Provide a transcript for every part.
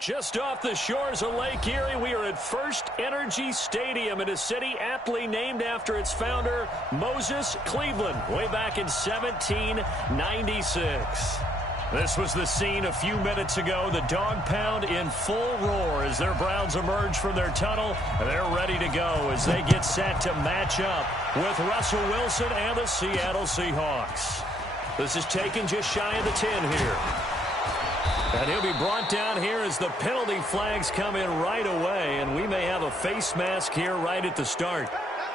Just off the shores of Lake Erie, we are at First Energy Stadium in a city aptly named after its founder, Moses Cleveland, way back in 1796. This was the scene a few minutes ago. The dog pound in full roar as their Browns emerge from their tunnel. They're ready to go as they get set to match up with Russell Wilson and the Seattle Seahawks. This is taken just shy of the 10 here. And he'll be brought down here as the penalty flags come in right away, and we may have a face mask here right at the start.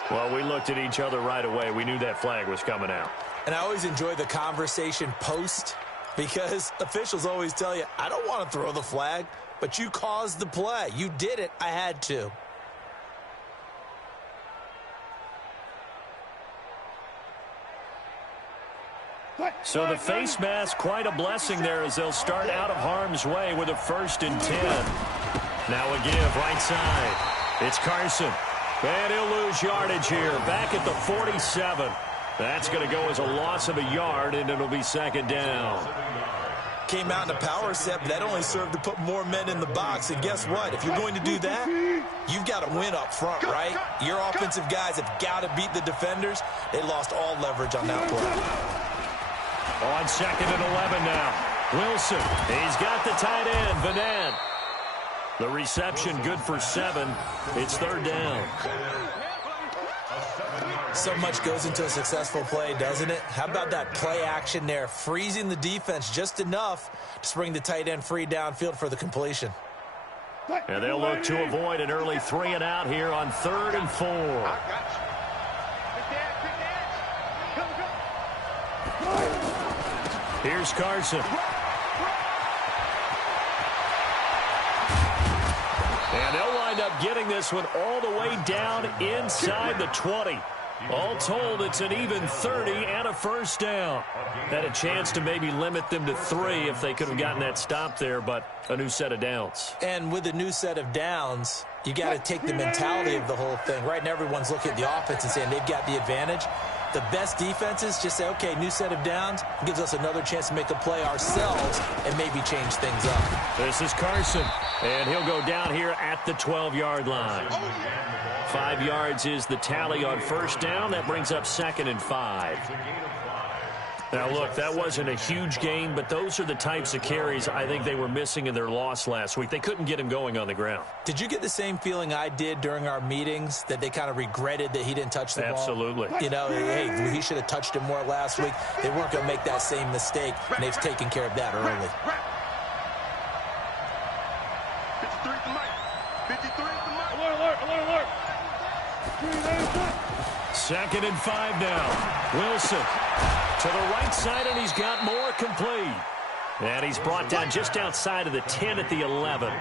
Well, we looked at each other right away. We knew that flag was coming out. And I always enjoy the conversation post because officials always tell you, I don't want to throw the flag, but you caused the play. You did it. I had to. So the face mask, quite a blessing there as they'll start out of harm's way with a 1st and 10. Now a give right side. It's Carson. And he'll lose yardage here. Back at the 47. That's going to go as a loss of a yard, and it'll be 2nd down. Came out in a power set, but that only served to put more men in the box. And guess what? If you're going to do that, you've got to win up front, right? Your offensive guys have got to beat the defenders. They lost all leverage on that play. On 2nd and 11 now. Wilson, he's got the tight end, Vanette. The reception good for 7. It's 3rd down. So much goes into a successful play, doesn't it? How about that play action there, freezing the defense just enough to bring the tight end free downfield for the completion. And they'll look to avoid an early 3 and out here on 3rd and 4. Here's Carson. And they'll wind up getting this one all the way down inside the 20. All told, it's an even 30 and a 1st down. Had a chance to maybe limit them to 3 if they could have gotten that stop there, but a new set of downs. And with a new set of downs, you got to take the mentality of the whole thing. Right now, everyone's looking at the offense and saying they've got the advantage. The best defenses just say, okay, new set of downs gives us another chance to make a play ourselves and maybe change things up. This is Carson, and he'll go down here at the 12-yard line. 5 yards is the tally on 1st down. That brings up 2nd and 5. Now, look, that wasn't a huge gain, but those are the types of carries I think they were missing in their loss last week. They couldn't get him going on the ground. Did you get the same feeling I did during our meetings, that they kind of regretted that he didn't touch the ball? Absolutely. You know, hey, he should have touched it more last week. They weren't going to make that same mistake, and they've taken care of that early. 53 at the mic. 53 at the mic. Alert. 2nd and 5 now. Wilson to the right side, and he's got more complete. And he's brought down just outside of the 10 at the 11.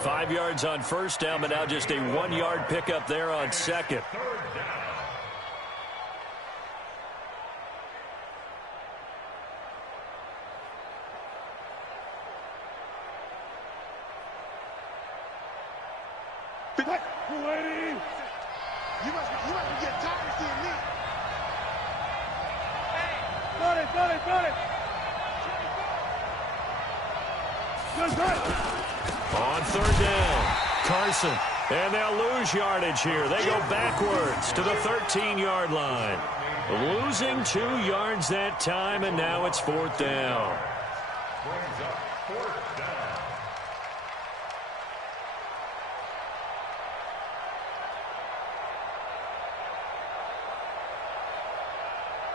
5 yards on 1st down, but now just a 1-yard pickup there on 2nd. You must be getting tired of seeing me. Got it. On 3rd down, Carson. And they'll lose yardage here. They go backwards to the 13-yard line. Losing 2 yards that time, and now it's 4th down.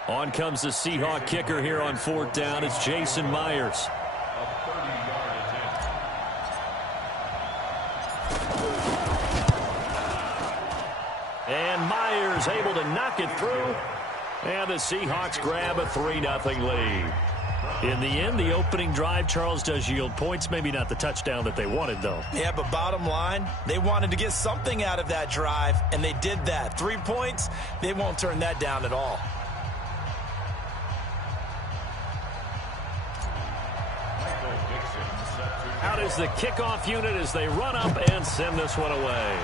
On comes the Seahawk kicker here on 4th down. It's Jason Myers. And Myers able to knock it through. And the Seahawks grab a 3-0 lead. In the end, the opening drive, Charles, does yield points. Maybe not the touchdown that they wanted, though. Yeah, but bottom line, they wanted to get something out of that drive, and they did that. 3 points, they won't turn that down at all. Out is the kickoff unit as they run up and send this one away.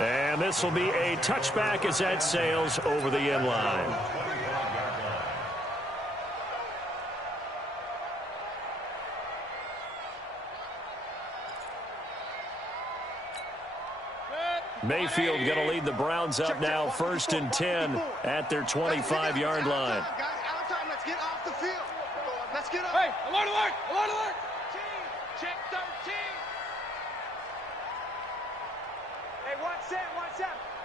And this will be a touchback as that sails over the end line. Mayfield going to lead the Browns up now, 1st and 10 at their 25-yard line. Let's get off the field. Let's get up. Hey, alert, alert, alert, alert. Check 13. Hey, watch that.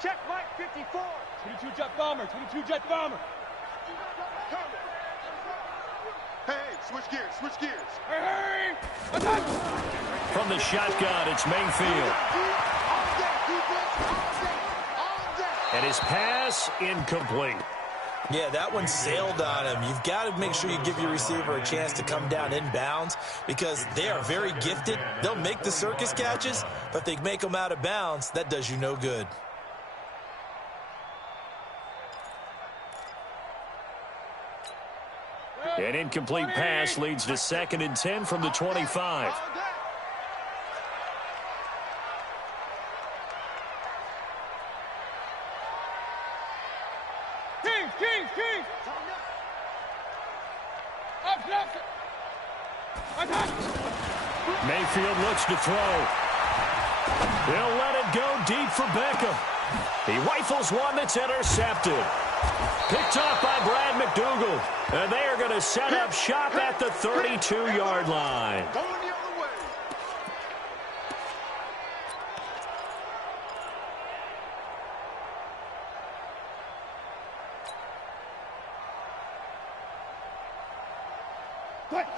Check Mike 54. 22 jet bomber, 22 jet bomber. Hey, switch gears. Hey, attack. From the shotgun, it's Mayfield. And his pass incomplete. Yeah, that one sailed on him. You've got to make sure you give your receiver a chance to come down inbounds because they are very gifted. They'll make the circus catches, but if they make them out of bounds, that does you no good. An incomplete pass leads to 2nd and 10 from the 25. King. Up. Attack. Mayfield looks to throw. They'll let it go deep for Beckham. He rifles one that's intercepted. Picked off by Brad McDougal. And they are going to set up shop at the 32-yard line.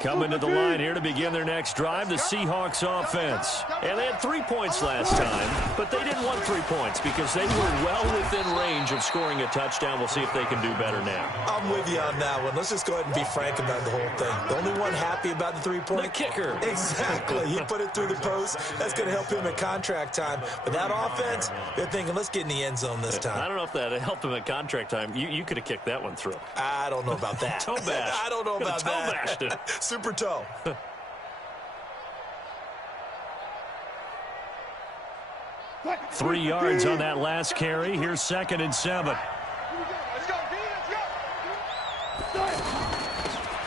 Coming to the line here to begin their next drive, the Seahawks offense. And they had 3 points last time, but they didn't want 3 points because they were well within range of scoring a touchdown. We'll see if they can do better now. I'm with you on that one. Let's just go ahead and be frank about the whole thing. The only one happy about the 3-point? The kicker. Exactly. He put it through the post. That's going to help him at contract time. But that offense, they're thinking, let's get in the end zone this time. I don't know if that helped him at contract time. You could have kicked that one through. I don't know about that. Toe bash. I don't know about toe that. Bashed it. Super toe. 3 yards on that last carry. Here's 2nd and 7. Let's go.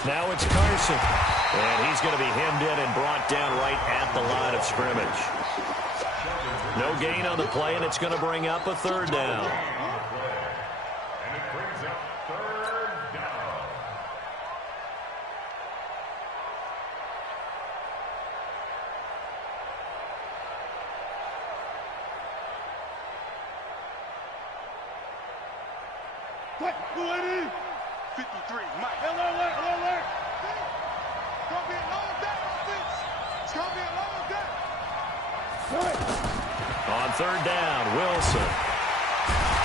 Now it's Carson. And he's going to be hemmed in and brought down right at the line of scrimmage. No gain on the play, and it's going to bring up a 3rd down. What? 53, Mike. Alert. It's going to be a long day, offense. It's going to be a long day. On 3rd down, Wilson.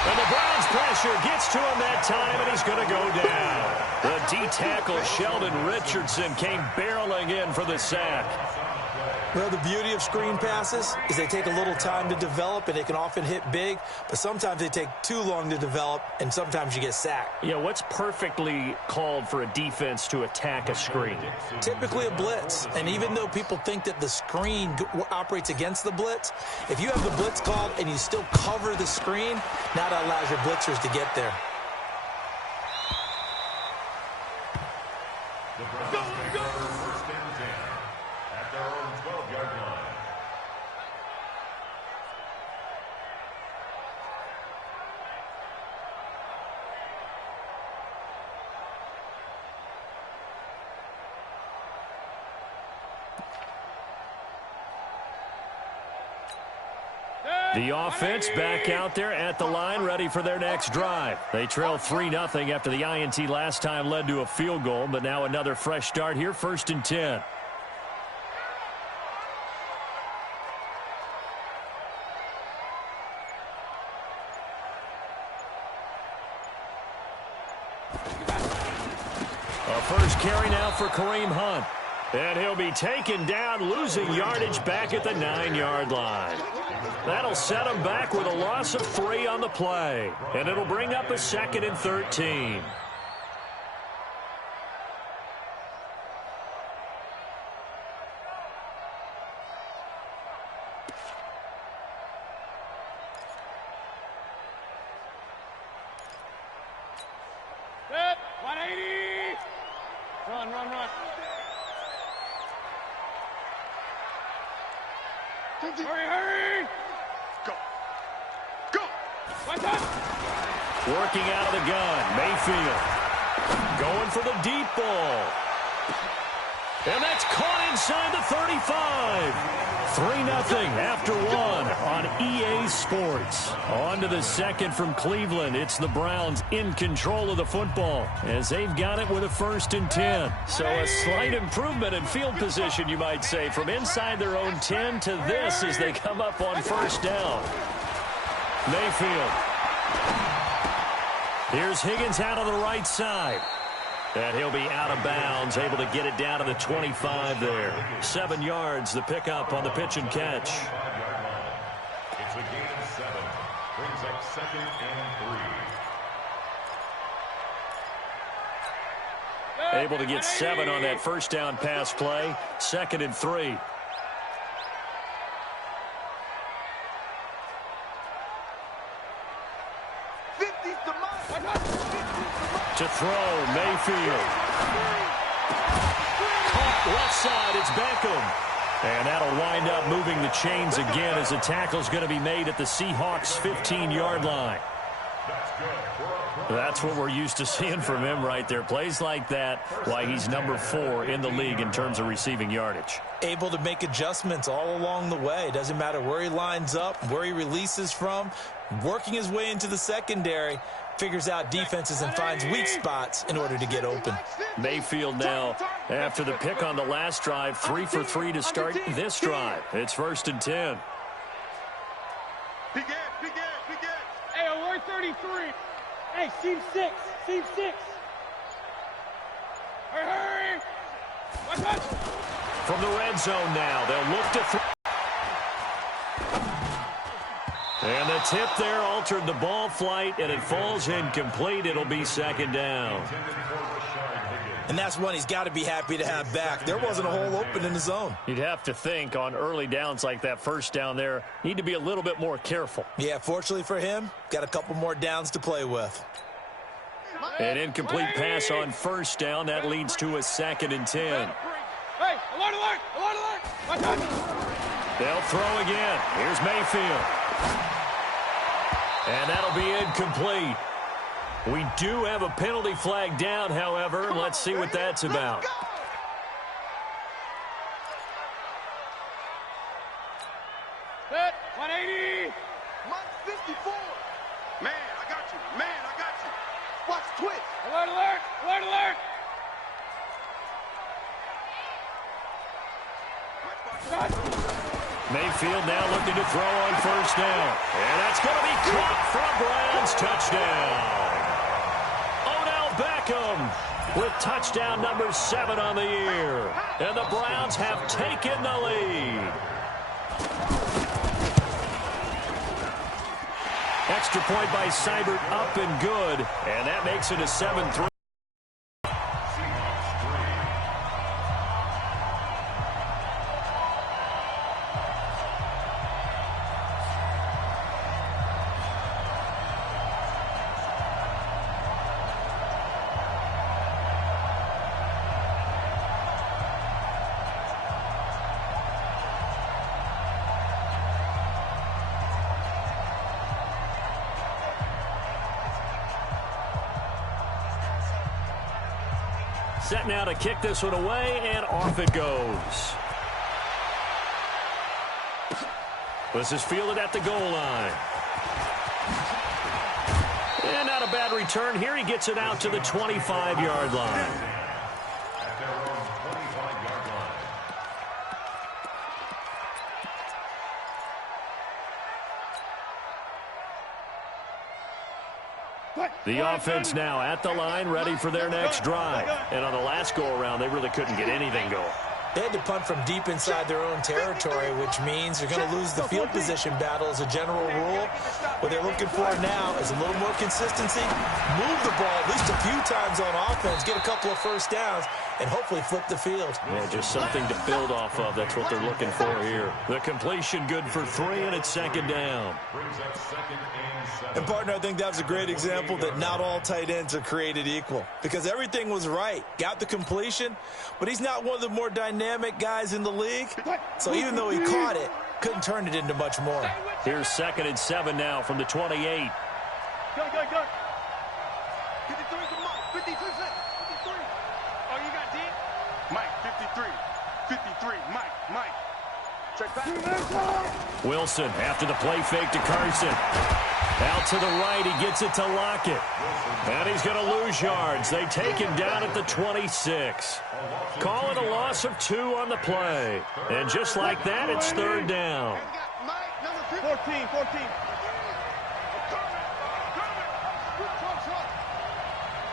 And the Browns pressure gets to him that time, and he's going to go down. The D-tackle, Sheldon Richardson, came barreling in for the sack. Well, the beauty of screen passes is they take a little time to develop, and they can often hit big, but sometimes they take too long to develop, and sometimes you get sacked. Yeah, what's perfectly called for a defense to attack a screen? Typically a blitz, and even though people think that the screen operates against the blitz, if you have the blitz called and you still cover the screen, now that allows your blitzers to get there. The offense back out there at the line, ready for their next drive. They trail 3-0 after the INT last time led to a field goal, but now another fresh start here, 1st and 10. A first carry now for Kareem Hunt. And he'll be taken down, losing yardage back at the 9-yard line. That'll set him back with a loss of 3 on the play. And it'll bring up a 2nd and 13. Set. 180. Run. Hurry. Go. Working out of the gun, Mayfield. Going for the deep ball. And that's caught inside the 35. 3-0 after one on EA Sports. On to the second from Cleveland. It's the Browns in control of the football as they've got it with a 1st and 10. So a slight improvement in field position, you might say, from inside their own 10 to this as they come up on 1st down. Mayfield. Here's Higgins out on the right side. And he'll be out of bounds, able to get it down to the 25 there. 7 yards, the pickup on the pitch and catch. It's a gain of 7. Brings up 2nd and 3. Able to get 7 on that 1st down pass play. 2nd and 3. To throw, Mayfield. Caught left side, it's Beckham. And that'll wind up moving the chains again as the tackle's going to be made at the Seahawks' 15-yard line. That's what we're used to seeing from him right there. Plays like that, why he's number 4 in the league in terms of receiving yardage. Able to make adjustments all along the way. Doesn't matter where he lines up, where he releases from, working his way into the secondary. Figures out defenses and finds weak spots in order to get open. Mayfield now, after the pick on the last drive, 3 for 3 to start this drive. It's 1st and 10. Big Ed. Hey, alert 33. Hey, seam 6. Hurry. From the red zone now, they'll look to throw. And the tip there altered the ball flight, and it falls incomplete. It'll be 2nd down. And that's one he's got to be happy to have back. There wasn't a hole open in the zone. You'd have to think on early downs like that 1st down there, need to be a little bit more careful. Yeah, fortunately for him, got a couple more downs to play with. An incomplete pass on 1st down. That leads to a 2nd and 10. Hey, alert. They'll throw again. Here's Mayfield. And that'll be incomplete. We do have a penalty flag down, however. Let's see what that's about. Set, 180. Mindz 54. Man, I got you. Watch twitch. Alert. Mayfield now looking to throw on 1st down. And that's going to be caught from Browns. Touchdown. Odell Beckham with touchdown number 7 on the year. And the Browns have taken the lead. Extra point by Seibert, up and good. And that makes it a 7-3. Set now to kick this one away, and off it goes. This is fielded at the goal line. And not a bad return here. He gets it out to the 25-yard line. At their own 25-yard line. The offense now at the line, ready for their next drive. And on the last go-around, they really couldn't get anything going. They had to punt from deep inside their own territory, which means they're going to lose the field position battle as a general rule. What they're looking for now is a little more consistency, move the ball at least a few times on offense, get a couple of 1st downs, and hopefully flip the field. Yeah, just something to build off of. That's what they're looking for here. The completion good for 3, and it's 2nd down. Brings up 2nd and 7. And, partner, I think that was a great example that not all tight ends are created equal, because everything was right. Got the completion, but he's not one of the more dynamic guys in the league. So even though he caught it, couldn't turn it into much more. Here's 2nd and 7 now from the 28. Go. 53 to Mike. 53. Oh, you got D? Mike, 53. 53. Mike. Check back. Wilson after the play fake to Carson. Out to the right, he gets it to Lockett. And he's going to lose yards. They take him down at the 26. Calling a loss of 2 on the play. And just like that, it's third down. 14.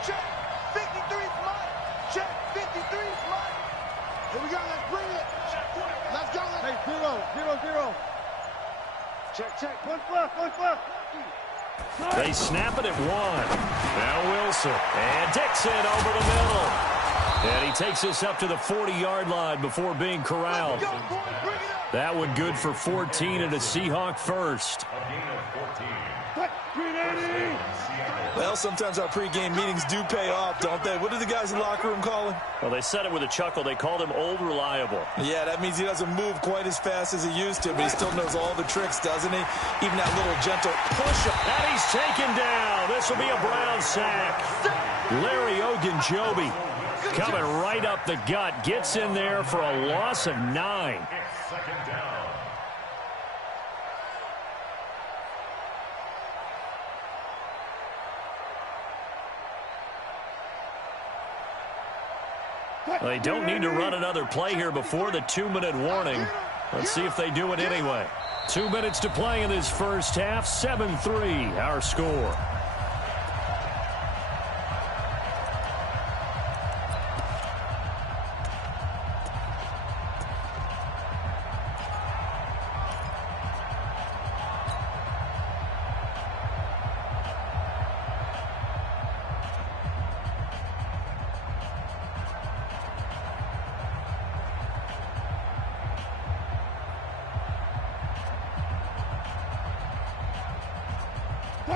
Check. 53's Mike. Check. 53's Mike. Here we go. Let's bring it. Let's go. Hey, 0. Check. One fluff. They snap it at 1. Now Wilson. And Dixon over the middle. And he takes us up to the 40-yard line before being corralled. That one good for 14 and a Seahawk first. Well, sometimes our pregame meetings do pay off, don't they? What do the guys in the locker room call him? Well, they said it with a chuckle. They called him Old Reliable. Yeah, that means he doesn't move quite as fast as he used to, but he still knows all the tricks, doesn't he? Even that little gentle push-up. And he's taken down. This will be a Brown sack. Larry Ogunjobi coming right up the gut. Gets in there for a loss of 9. Second down. They don't need to run another play here before the 2-minute warning. Let's see if they do it anyway. 2 minutes to play in this first half. 7-3 our score.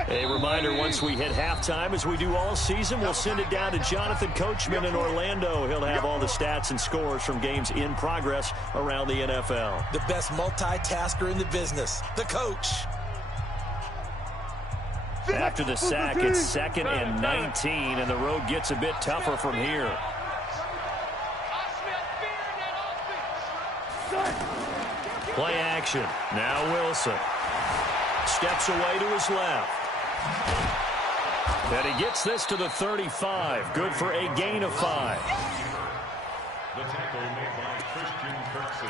A reminder, once we hit halftime, as we do all season, we'll send it down to Jonathan Coachman in Orlando. He'll have all the stats and scores from games in progress around the NFL. The best multitasker in the business, the coach. After the sack, it's 2nd and 19, and the road gets a bit tougher from here. Play action. Now Wilson. Steps away to his left. And he gets this to the 35. Good for a gain of 5. The tackle made by Christian Krazy.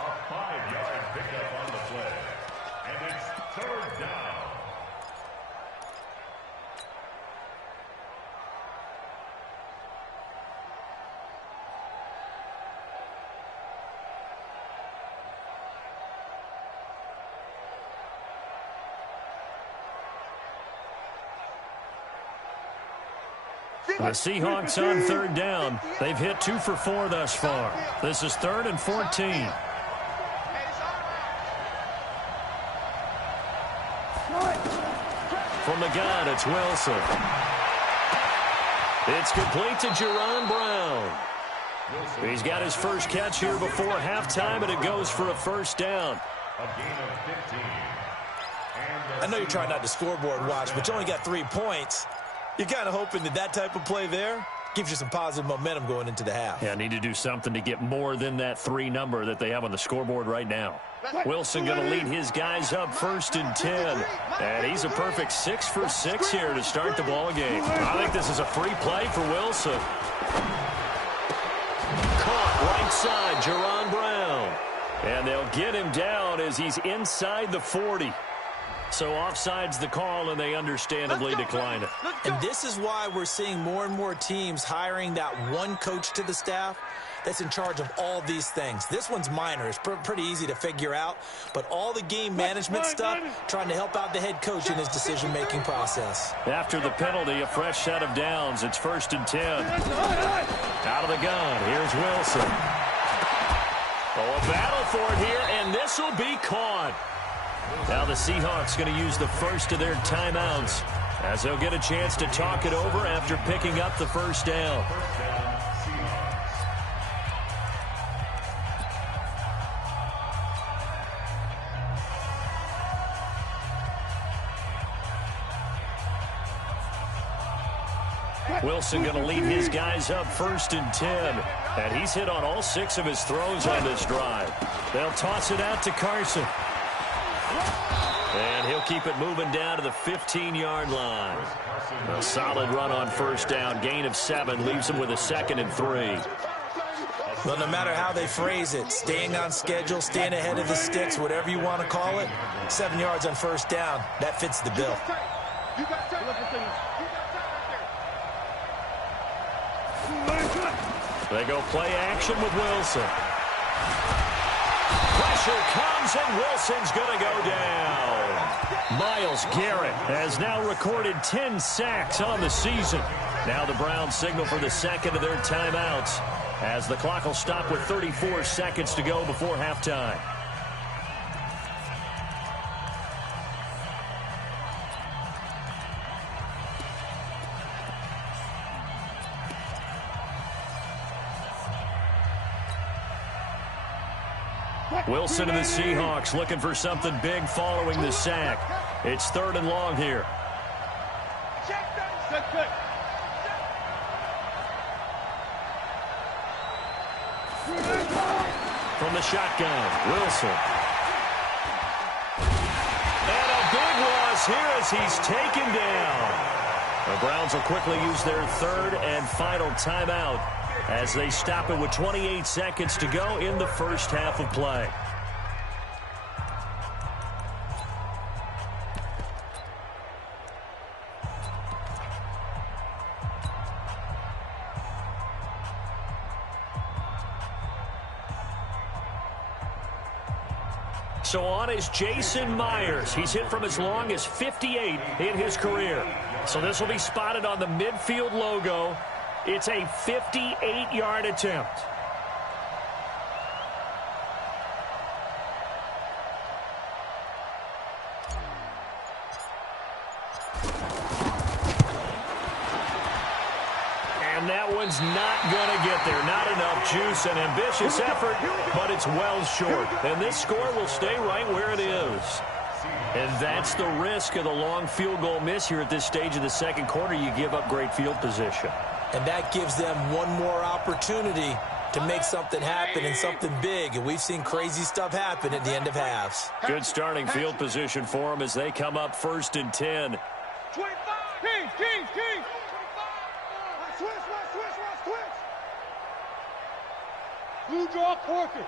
A 5-yard pickup on the play. And it's third down. The Seahawks on third down. They've hit 2 for 4 thus far. This is 3rd and 14. From the gun, it's Wilson. It's complete to Jerron Brown. He's got his first catch here before halftime, and it goes for a first down. A gain of 15. I know you're trying not to scoreboard watch, but you only got 3 points. You're kind of hoping that type of play there gives you some positive momentum going into the half. Yeah, need to do something to get more than that 3 number that they have on the scoreboard right now. Wilson going to lead his guys up 1st and 10. And he's a perfect 6 for 6 here to start the ball game. I think this is a free play for Wilson. Caught right side, Jerron Brown. And they'll get him down as he's inside the 40. So offside's the call, and they understandably decline it. And this is why we're seeing more and more teams hiring that one coach to the staff that's in charge of all these things. This one's minor. It's pretty easy to figure out. But all the game management stuff, trying to help out the head coach in his decision-making process. After the penalty, a fresh set of downs. It's 1st and 10. Out of the gun, here's Wilson. Oh, a battle for it here, and this will be caught. Now the Seahawks going to use the first of their timeouts as they'll get a chance to talk it over after picking up the first down. Wilson going to lead his guys up 1st and 10. And he's hit on all 6 of his throws on this drive. They'll toss it out to Carson. And he'll keep it moving down to the 15-yard line. A solid run on 1st down. Gain of 7 leaves him with a 2nd and 3. Well, no matter how they phrase it, staying on schedule, staying ahead of the sticks, whatever you want to call it, 7 yards on 1st down, that fits the bill. They go play action with Wilson. Pressure comes, and Wilson's going to go down. Myles Garrett has now recorded 10 sacks on the season. Now the Browns signal for the 2nd of their timeouts, as the clock will stop with 34 seconds to go before halftime. Wilson and the Seahawks looking for something big following the sack. It's 3rd and long here. From the shotgun, Wilson. And a big loss here as he's taken down. The Browns will quickly use their 3rd and final timeout as they stop it with 28 seconds to go in the 1st half of play. So on is Jason Myers. He's hit from as long as 58 in his career. So this will be spotted on the midfield logo. It's a 58-yard attempt. And that one's not going to get there. Not enough juice. An ambitious effort, but it's well short. And this score will stay right where it is. And that's the risk of the long field goal miss here at this stage of the 2nd quarter. You give up great field position. And that gives them one more opportunity to make something happen and something big. And we've seen crazy stuff happen at the end of halves. Good starting field position for them as they come up 1st and 10. 25. Kings. Switch. Blue draw Porkers.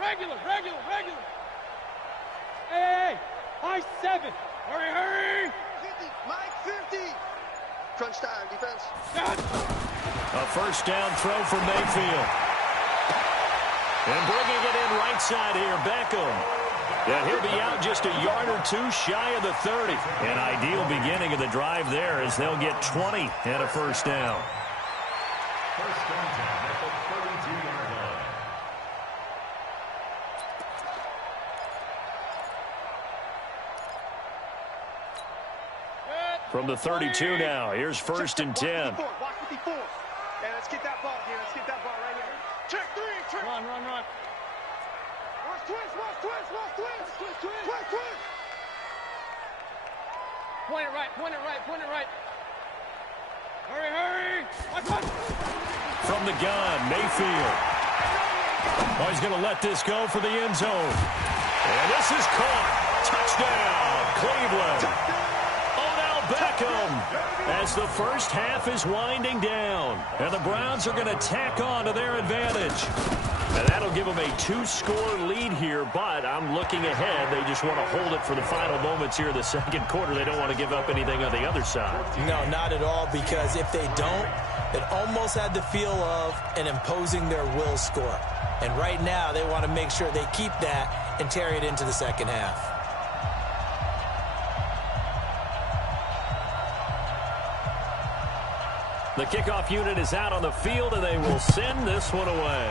Regular. Hey, high 7. Hurry. 50, Mike, 50. Crunch time, defense. A 1st down throw for Mayfield. And bringing it in right side here, Beckham. And he'll be out just a yard or 2 shy of the 30. An ideal beginning of the drive there as they'll get 20 and a 1st down. First down at the 32-yard line. From the 32 now, here's 1st and 10. Watch 54. Yeah, let's get that ball here. Let's get that ball right here. Check 3. Run. Watch twist. Point it right. Hurry. Watch. From the gun, Mayfield. Oh, he's going to let this go for the end zone. And this is caught. Touchdown, Cleveland. Beckham as the 1st half is winding down. And the Browns are going to tack on to their advantage. And that'll give them a 2-score lead here, but I'm looking ahead. They just want to hold it for the final moments here in the 2nd quarter. They don't want to give up anything on the other side. No, not at all, because if they don't, it almost had the feel of an imposing their will score. And right now, they want to make sure they keep that and carry it into the 2nd half. The kickoff unit is out on the field, and they will send this one away.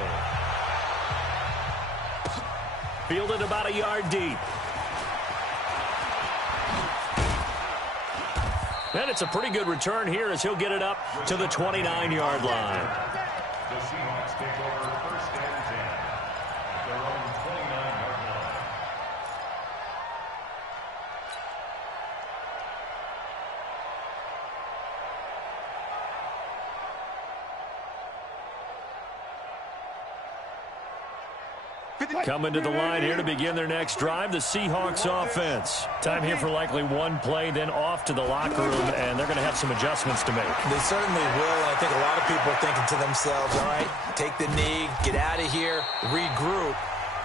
Fielded about a yard deep. And it's a pretty good return here as he'll get it up to the 29-yard line. The Seahawks take over 1st and 10 at their own 29-yard line. Coming to the line here to begin their next drive, the Seahawks offense. Time here for likely one play, then off to the locker room, and they're going to have some adjustments to make. They certainly will. I think a lot of people are thinking to themselves, all right, take the knee, get out of here, regroup.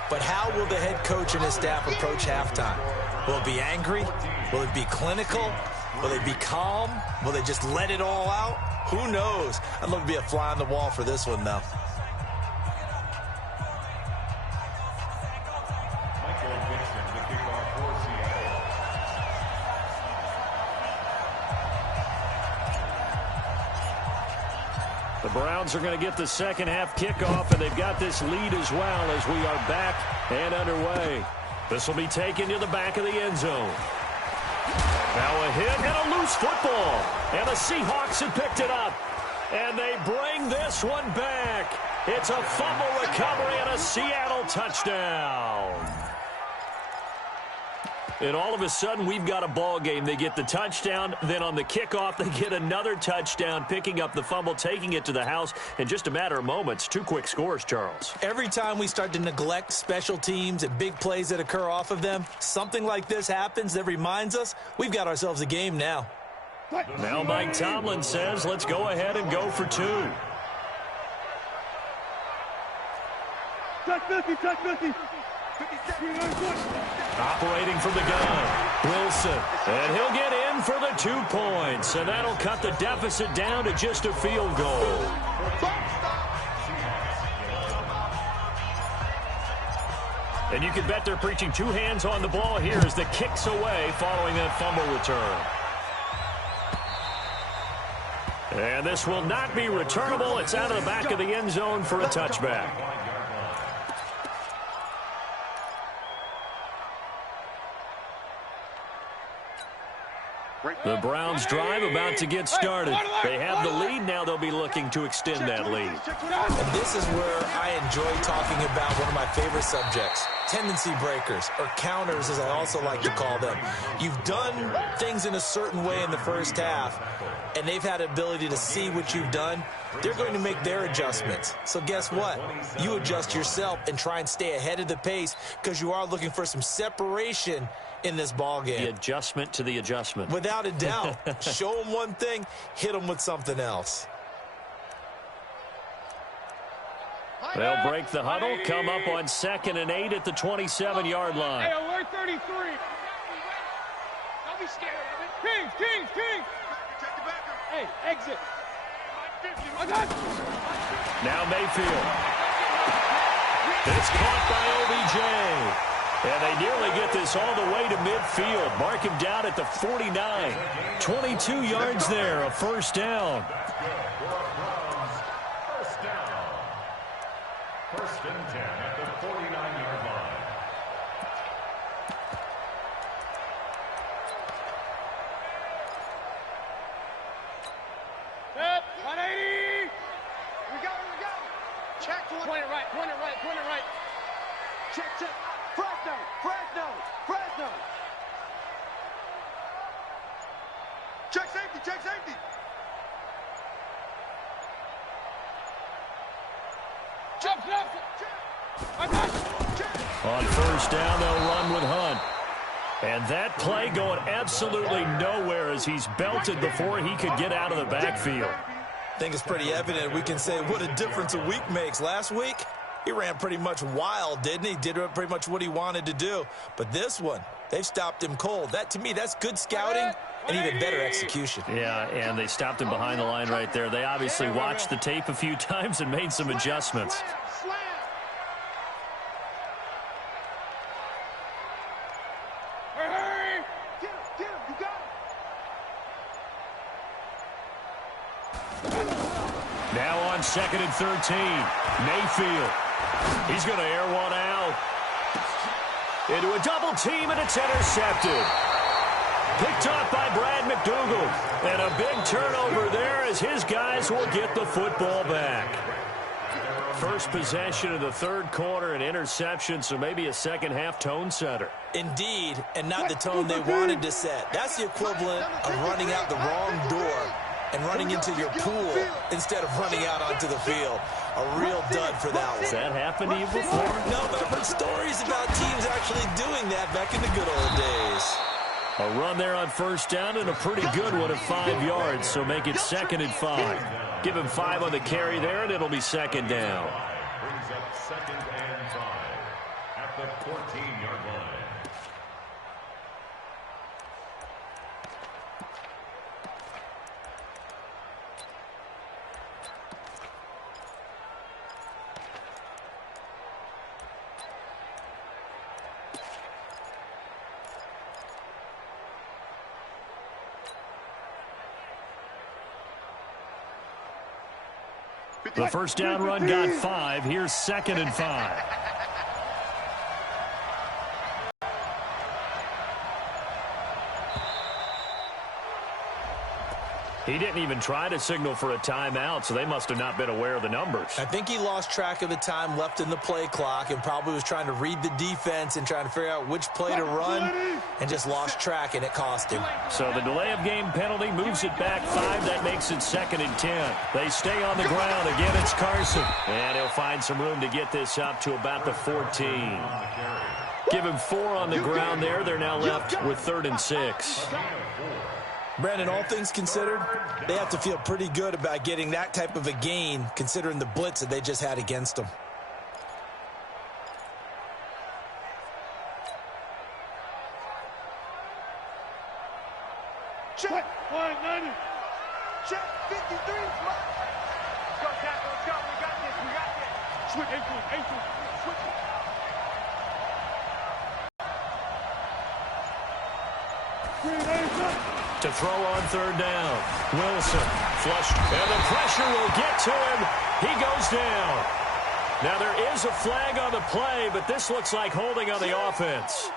But how will the head coach and his staff approach halftime? Will it be angry? Will it be clinical? Will they be calm? Will they just let it all out? Who knows? I'd love to be a fly on the wall for this one, though. The Browns are going to get the second half kickoff, and they've got this lead as well as we are back and underway. This will be taken to the back of the end zone. Now a hit and a loose football. And the Seahawks have picked it up. And they bring this one back. It's a fumble recovery and a Seattle touchdown. And all of a sudden, we've got a ball game. They get the touchdown. Then on the kickoff, they get another touchdown, picking up the fumble, taking it to the house in just a matter of moments. 2 quick scores, Charles. Every time we start to neglect special teams and big plays that occur off of them, something like this happens that reminds us we've got ourselves a game now. Now Mike Tomlin says, let's go ahead and go for 2. Touch 50, touch 50. Operating from the gun, Wilson. And he'll get in for the 2 points. And that'll cut the deficit down to just a field goal. And you can bet they're preaching 2 hands on the ball here as the kick's away following that fumble return. And this will not be returnable. It's out of the back of the end zone for a touchback. The Browns drive about to get started. They have the lead. Now they'll be looking to extend that lead. And this is where I enjoy talking about one of my favorite subjects, tendency breakers, or counters as I also like to call them. You've done things in a certain way in the first half, and they've had the ability to see what you've done. They're going to make their adjustments. So guess what? You adjust yourself and try and stay ahead of the pace because you are looking for some separation in this ball game. The adjustment to the adjustment. Without a doubt. Show them one thing, hit them with something else. They'll break the huddle, come up on 2nd and 8 at the 27-yard line. Hey, we're 33. Don't be scared of it. Kings. Hey, exit. Now Mayfield. It's caught by OBJ. And they nearly get this all the way to midfield. Mark him down at the 49. 22 yards there, a first down. First and 10 at the 49-yard line. Set, 180. We got it. Check. Point it right. Check. Fresno. Check safety. On first down, they'll run with Hunt. And that play going absolutely nowhere as he's belted before he could get out of the backfield. I think it's pretty evident. We can say what a difference a week makes. Last week, he ran pretty much wild, didn't he? Did pretty much what he wanted to do. But this one, they've stopped him cold. That, to me, that's good scouting and even better execution. Yeah, and they stopped him behind the line right there. They obviously watched the tape a few times and made some adjustments. Now on 2nd and 13, Mayfield. He's going to air one out. Into a double team, and it's intercepted. Picked up by Brad McDougal. And a big turnover there as his guys will get the football back. First possession of the 3rd quarter, an interception, so maybe a second-half tone setter. Indeed, and not the tone they wanted to set. That's the equivalent of running out the wrong door and running into your pool instead of running out onto the field. A real dud for that one. Has that happened to you before? No, but I've heard stories about teams actually doing that back in the good old days. A run there on first down and a pretty good one at 5 yards, so make it 2nd and 5. Give him 5 on the carry there, and it'll be 2nd down. Brings up 2nd and 5 at the 14-yard line. The first down run got 5. Here's 2nd and 5. He didn't even try to signal for a timeout, so they must have not been aware of the numbers. I think he lost track of the time left in the play clock and probably was trying to read the defense and trying to figure out which play to run and just lost track, and it cost him. So the delay of game penalty moves it back 5. That makes it 2nd and 10. They stay on the ground. Again, it's Carson. And he'll find some room to get this up to about the 14. Give him 4 on the ground there. They're now left with 3rd and 6. Brandon, all things considered, they have to feel pretty good about getting that type of a gain considering the blitz that they just had against them. Check. 190. Check. 53. Let's go, tackle. Let's go. We got this. We got this. Switch. 18. Switch. To throw on 3rd down. Wilson flushed, and the pressure will get to him. He goes down. Now there is a flag on the play, but this looks like holding on the offense.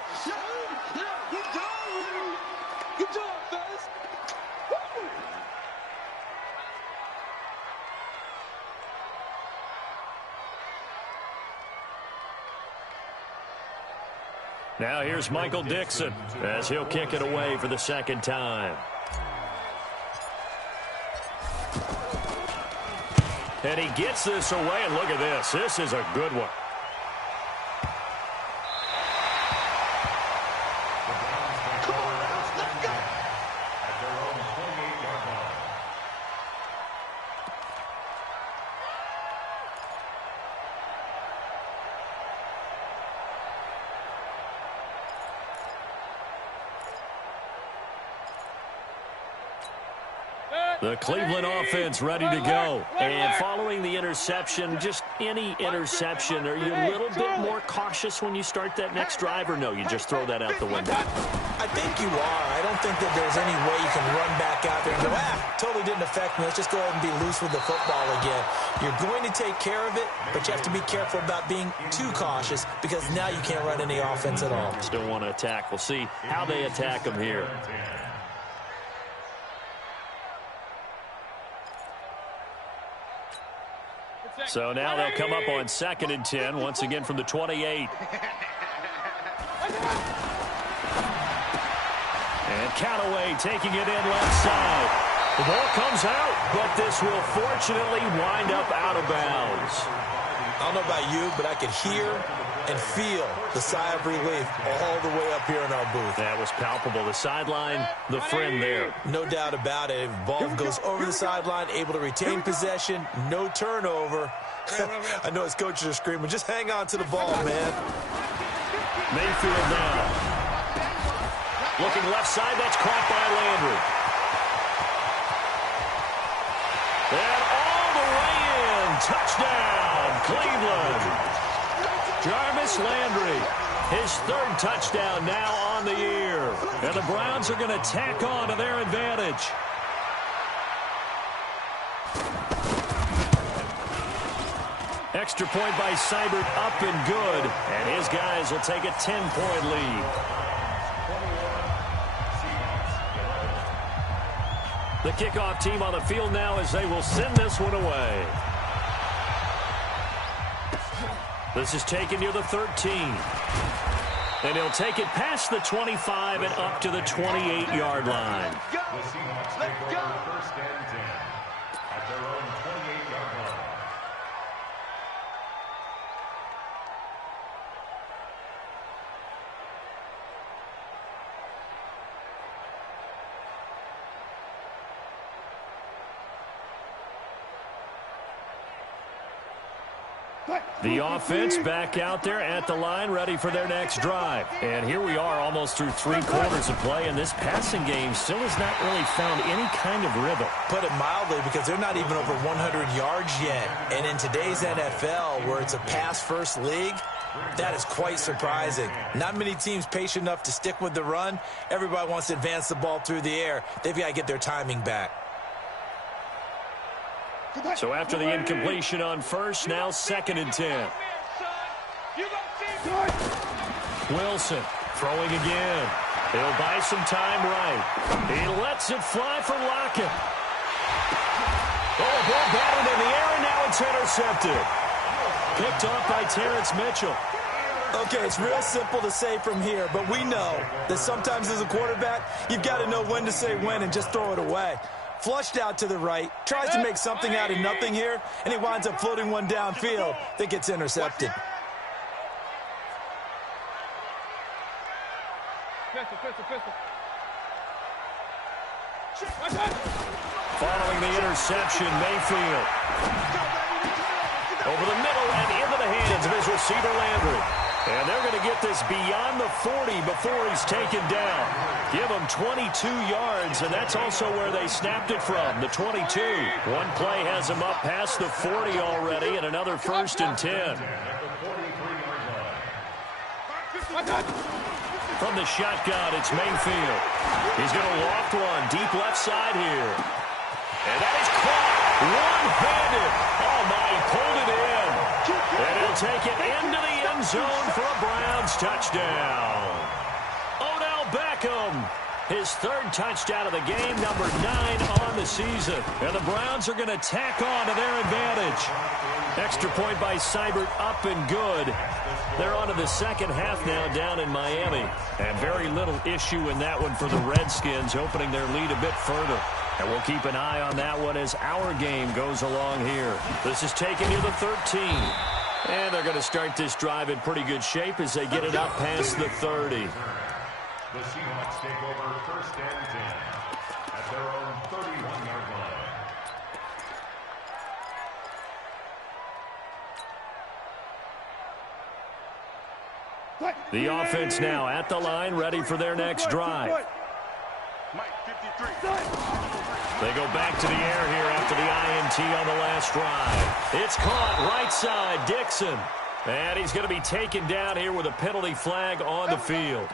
Good job, fellas. Now here's Michael Dixon as he'll kick it away for the 2nd time. And he gets this away, and look at this. This is a good one. The Cleveland offense ready to go. And following the interception, just any interception, are you a little bit more cautious when you start that next drive, or no, you just throw that out the window? I think you are. I don't think that there's any way you can run back out there and go, totally didn't affect me. Let's just go ahead and be loose with the football again. You're going to take care of it, but you have to be careful about being too cautious because now you can't run any offense at all. Still want to attack. We'll see how they attack them here. So now they'll come up on 2nd and 10, once again from the 28. And Callaway taking it in left side. The ball comes out, but this will fortunately wind up out of bounds. I don't know about you, but I could hear and feel the sigh of relief all the way up here in our booth. That was palpable. The sideline, the friend there. No doubt about it. If the ball goes over the sideline, able to retain possession, no turnover. I know his coaches are screaming, just hang on to the ball, man. Mayfield now. Looking left side, that's caught by Landry. And all the way in. Touchdown, Cleveland. Jarvis Landry, his 3rd touchdown now on the year. And the Browns are going to tack on to their advantage. Extra point by Seibert, up and good. And his guys will take a 10-point lead. The kickoff team on the field now as they will send this one away. This is taken near the 13. And he'll take it past the 25 and up to the 28-yard line. The Seahawks take over first and 10 at their own 28-yard line. The offense back out there at the line, ready for their next drive. And here we are almost through 3 quarters of play, and this passing game still has not really found any kind of rhythm. Put it mildly, because they're not even over 100 yards yet. And in today's NFL, where it's a pass-first league, that is quite surprising. Not many teams patient enough to stick with the run. Everybody wants to advance the ball through the air. They've got to get their timing back. So after the incompletion on first, now 2nd and 10. Wilson throwing again. He'll buy some time right. He lets it fly for Lockett. Oh, ball batted in the air, and now it's intercepted. Picked off by Terrence Mitchell. Okay, it's real simple to say from here, but we know that sometimes as a quarterback, you've got to know when to say when and just throw it away. Flushed out to the right, tries to make something out of nothing here, and he winds up floating one downfield that gets intercepted. Following the interception, Mayfield. Over the middle and into the hands of his receiver, Landry. And they're going to get this beyond the 40 before he's taken down. Give him 22 yards, and that's also where they snapped it from, the 22. One play has him up past the 40 already, and another 1st and 10. From the shotgun, it's Mayfield. He's going to loft one deep left side here. And that is caught one-handed. Oh, my, he pulled it in. And he'll take it into the end zone for a Browns touchdown. Odell Beckham, his 3rd touchdown of the game, number 9 on the season. And the Browns are going to tack on to their advantage. Extra point by Seibert, up and good. They're on to the second half now down in Miami. And very little issue in that one for the Redskins, opening their lead a bit further. And we'll keep an eye on that one as our game goes along here. This is taken to the 13. And they're going to start this drive in pretty good shape as they get it up past the 30. The Seahawks take over first and 10 at their own 31-yard line. The offense now at the line, ready for their next drive. They go back to the air here after the INT on the last drive. It's caught right side, Dixon. And he's going to be taken down here with a penalty flag on the field.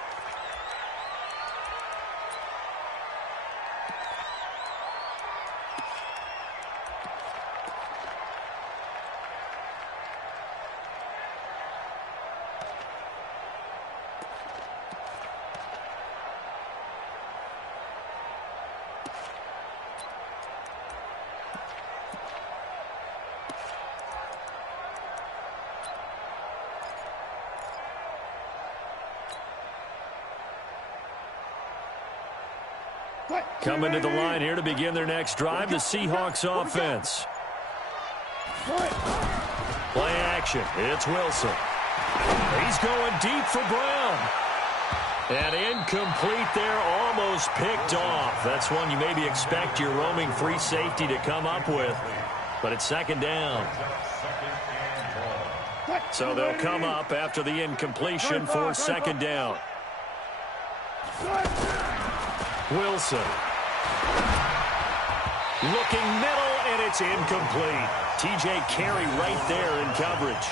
Coming to the line here to begin their next drive, the Seahawks offense. Play action. It's Wilson. He's going deep for Brown. And incomplete there, almost picked off. That's one you maybe expect your roaming free safety to come up with. But it's 2nd down. So they'll come up after the incompletion for 2nd down. Wilson. Looking middle, and it's incomplete. T.J. Carey right there in coverage.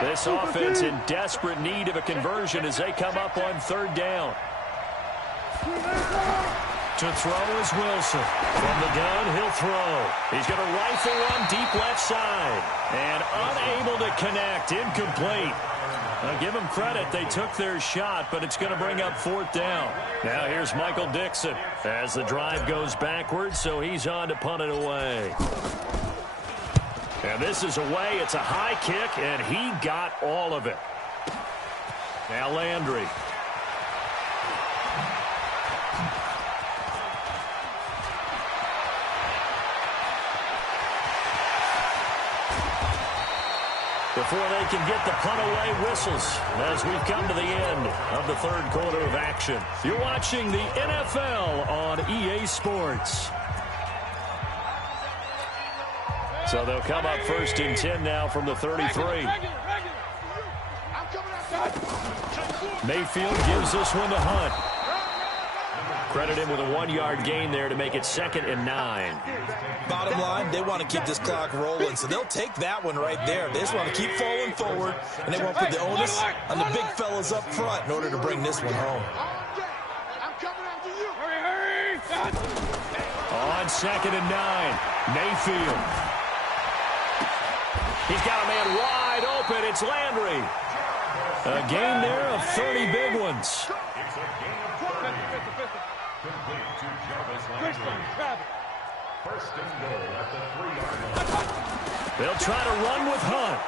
This offense in desperate need of a conversion as they come up on 3rd down. To throw is Wilson. From the gun, he'll throw. He's going to rifle one deep left side. And unable to connect. Incomplete. Now, give them credit. They took their shot, but it's going to bring up 4th down. Now here's Michael Dixon as the drive goes backwards, so he's on to punt it away. And this is away. It's a high kick, and he got all of it. Now Landry. before they can get the punt away whistles as we've come to the end of the third quarter of action. You're watching the NFL on EA Sports. So they'll come up 1st and 10 now from the 33. Mayfield gives this one to Hunt. Credit him with a 1-yard gain there to make it 2nd and 9. Bottom line, they want to keep this clock rolling, so they'll take that one right there. They just want to keep falling forward, and they won't put the onus on the big fellas up front in order to bring this one home. On 2nd and 9, Mayfield. He's got a man wide open. It's Landry. A gain there of 30 big ones. It's a gain of 30. Complete to Jarvis Landry. 1st and goal at the 3-yard line. They'll try to run with Hunt.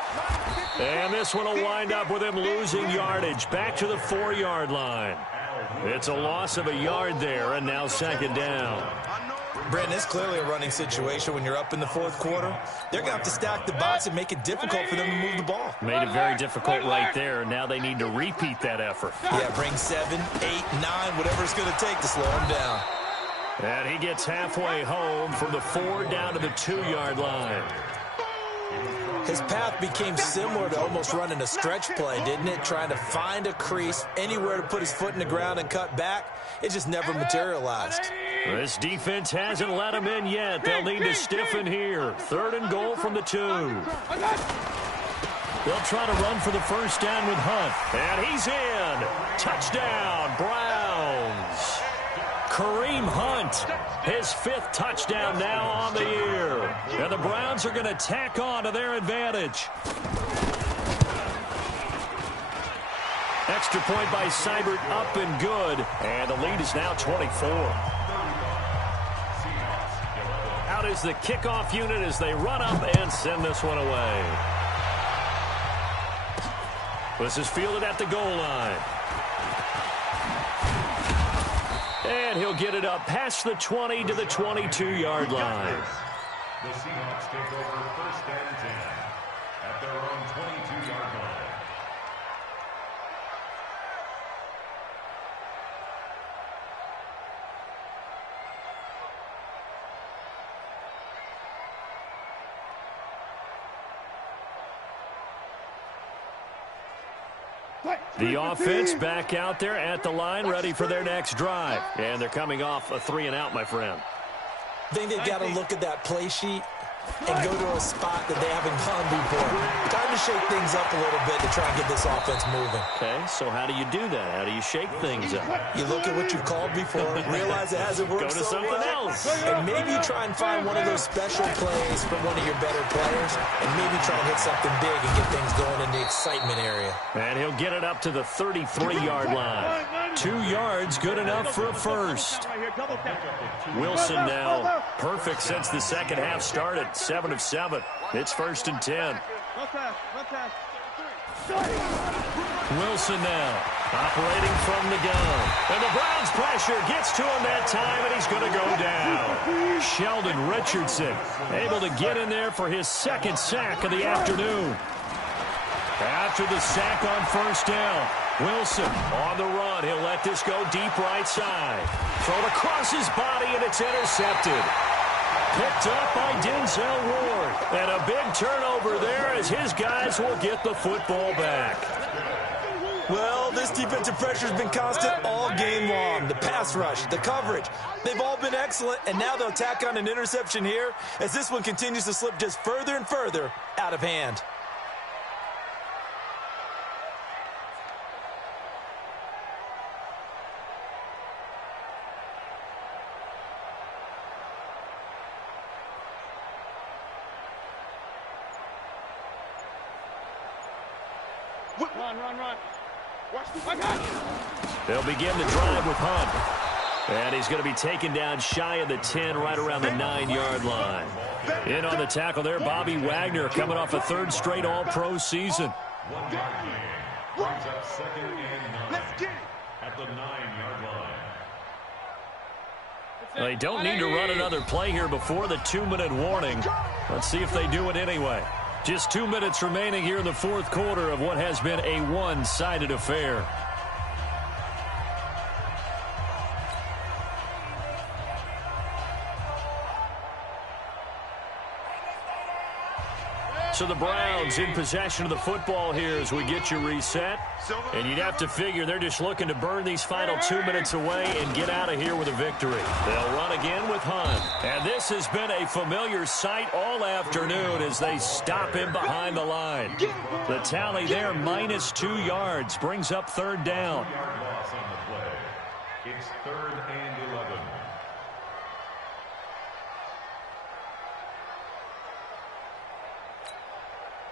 And this one will wind up with him losing yardage back to the 4-yard line. It's a loss of a yard there, and now 2nd down. Brent, it's clearly a running situation when you're up in the 4th quarter. They're going to have to stack the box and make it difficult for them to move the ball. Made it very difficult right there. Now they need to repeat that effort. Yeah, bring 7, 8, 9, whatever it's going to take to slow him down. And he gets halfway home from the 4 down to the 2-yard line. His path became similar to almost running a stretch play, didn't it? Trying to find a crease, anywhere to put his foot in the ground and cut back. It just never materialized. This defense hasn't let him in yet. They'll need to stiffen here. 3rd and goal from the 2. They'll try to run for the 1st down with Hunt. And he's in. Touchdown, Browns. Kareem Hunt, his 5th touchdown now on the year. And the Browns are going to tack on to their advantage. Extra point by Seibert, up and good. And the lead is now 24. Out is the kickoff unit as they run up and send this one away. This is fielded at the goal line. And he'll get it up past the 20 to the 22-yard line. The Seahawks take over 1st and 10 at their own 22-yard line. The offense back out there at the line, ready for their next drive. And they're coming off a 3-and-out, my friend. I think they've got to look at that play sheet and go to a spot that they haven't gone before. Time to shake things up a little bit to try and get this offense moving. Okay, so how do you do that? How do you shake things up? You look at what you've called before, realize it hasn't worked Go to something else. and maybe try and find one of those special plays from one of your better players, and maybe try and hit something big and get things going in the excitement area. And he'll get it up to the 33-yard line. 2 yards, good enough for a first. Wilson now perfect since the second half started. 7 of 7. It's 1st and 10. Wilson now operating from the gun. And the Browns pressure gets to him that time, and he's going to go down. Sheldon Richardson able to get in there for his 2nd sack of the afternoon. After the sack on 1st down, Wilson on the run. He'll let this go deep right side. Thrown across his body, and it's intercepted. Picked up by Denzel Ward. And a big turnover there as his guys will get the football back. Well, this defensive pressure has been constant all game long. The pass rush, the coverage, they've all been excellent, and now they'll tack on an interception here as this one continues to slip just further and further out of hand. Run. They'll begin the drive with Hunt. And he's going to be taken down shy of the 10, right around the 9-yard line. In on the tackle there, Bobby Wagner, coming off a 3rd straight All-Pro season. 1 yard gain. Brings up 2nd and 9 at the 9-yard line. They don't need to run another play here before the 2-minute warning. Let's see if they do it anyway. Just 2 minutes remaining here in the fourth quarter of what has been a one-sided affair. So the Browns in possession of the football here as we get you reset. And you'd have to figure they're just looking to burn these final 2 minutes away and get out of here with a victory. They'll run again with Hunt. And this has been a familiar sight all afternoon as they stop him behind the line. The tally there, -2 yards, brings up third down. Yard loss on the play. It's 3rd and 11.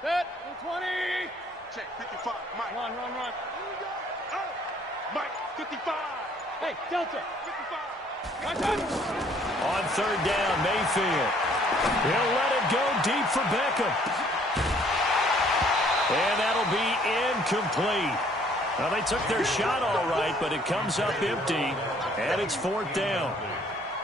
Set, 20. Check, 55. Mike. Run. Oh, Mike, 55. Hey, Delta. 55. My time. On third down, Mayfield. He'll let it go deep for Beckham. And that'll be incomplete. Well, they took their shot all right, but it comes up empty, and it's fourth down.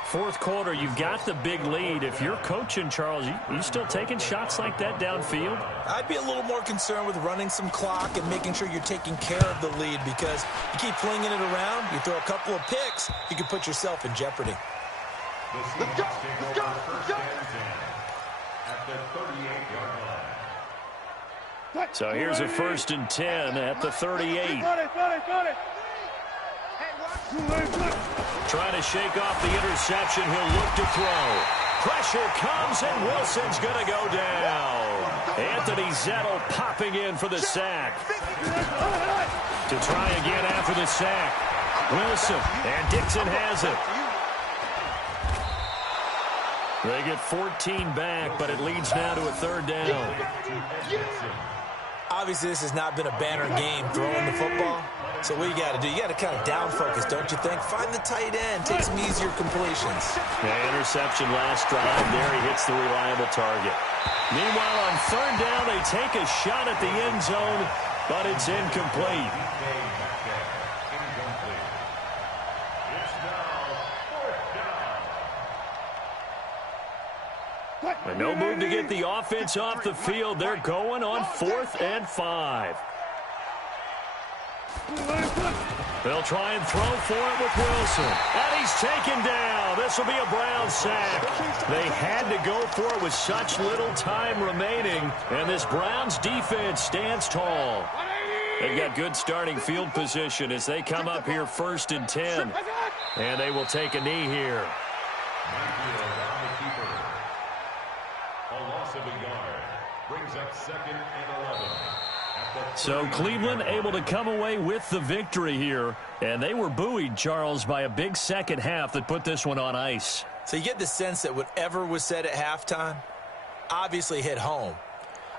Fourth quarter, you've got the big lead. If you're coaching, Charles, you still taking shots like that downfield? I'd be a little more concerned with running some clock and making sure you're taking care of the lead, because you keep flinging it around, you throw a couple of picks, you can put yourself in jeopardy. The Seahawks take over first and 10 at the 38-yard line. So here's a 1st and 10 at the 38. Trying to shake off the interception. He'll look to throw. Pressure comes, and Wilson's going to go down. Anthony Zettel popping in for the sack. To try again after the sack. Wilson, and Dixon has it. They get 14 back, but it leads now to a third down. Obviously, this has not been a banner game throwing the football. So what you got to do, you got to kind of down focus, don't you think? Find the tight end, take some easier completions. Yeah, interception last drive there. He hits the reliable target. Meanwhile, on third down, they take a shot at the end zone, but it's incomplete. It's now 4th down. And no move to get the offense off the field. They're going on 4th and 5. They'll try and throw for it with Wilson. And he's taken down. This will be a Brown sack. They had to go for it with such little time remaining. And this Browns defense stands tall. They've got good starting field position as they come up here 1st and 10. And they will take a knee here. Mayfield on the keeper. A loss of a yard. Brings up 2nd and 11. So Cleveland able to come away with the victory here. And they were buoyed, Charles, by a big second half that put this one on ice. So you get the sense that whatever was said at halftime obviously hit home.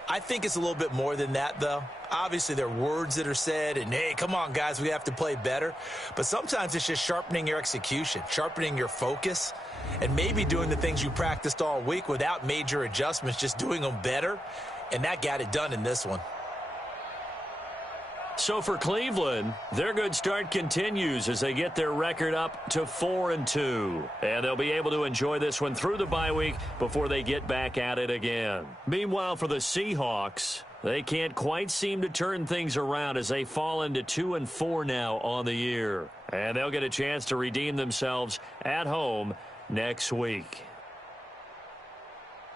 I think it's a little bit more than that, though. Obviously, there are words that are said, and, hey, come on, guys, we have to play better. But sometimes it's just sharpening your execution, sharpening your focus, and maybe doing the things you practiced all week without major adjustments, just doing them better. And that got it done in this one. So for Cleveland, their good start continues as they get their record up to 4-2. And they'll be able to enjoy this one through the bye week before they get back at it again. Meanwhile, for the Seahawks, they can't quite seem to turn things around as they fall into 2-4 now on the year. And they'll get a chance to redeem themselves at home next week.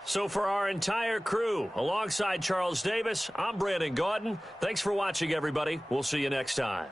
So for our entire crew, alongside Charles Davis, I'm Brandon Gaudin. Thanks for watching, everybody. We'll see you next time.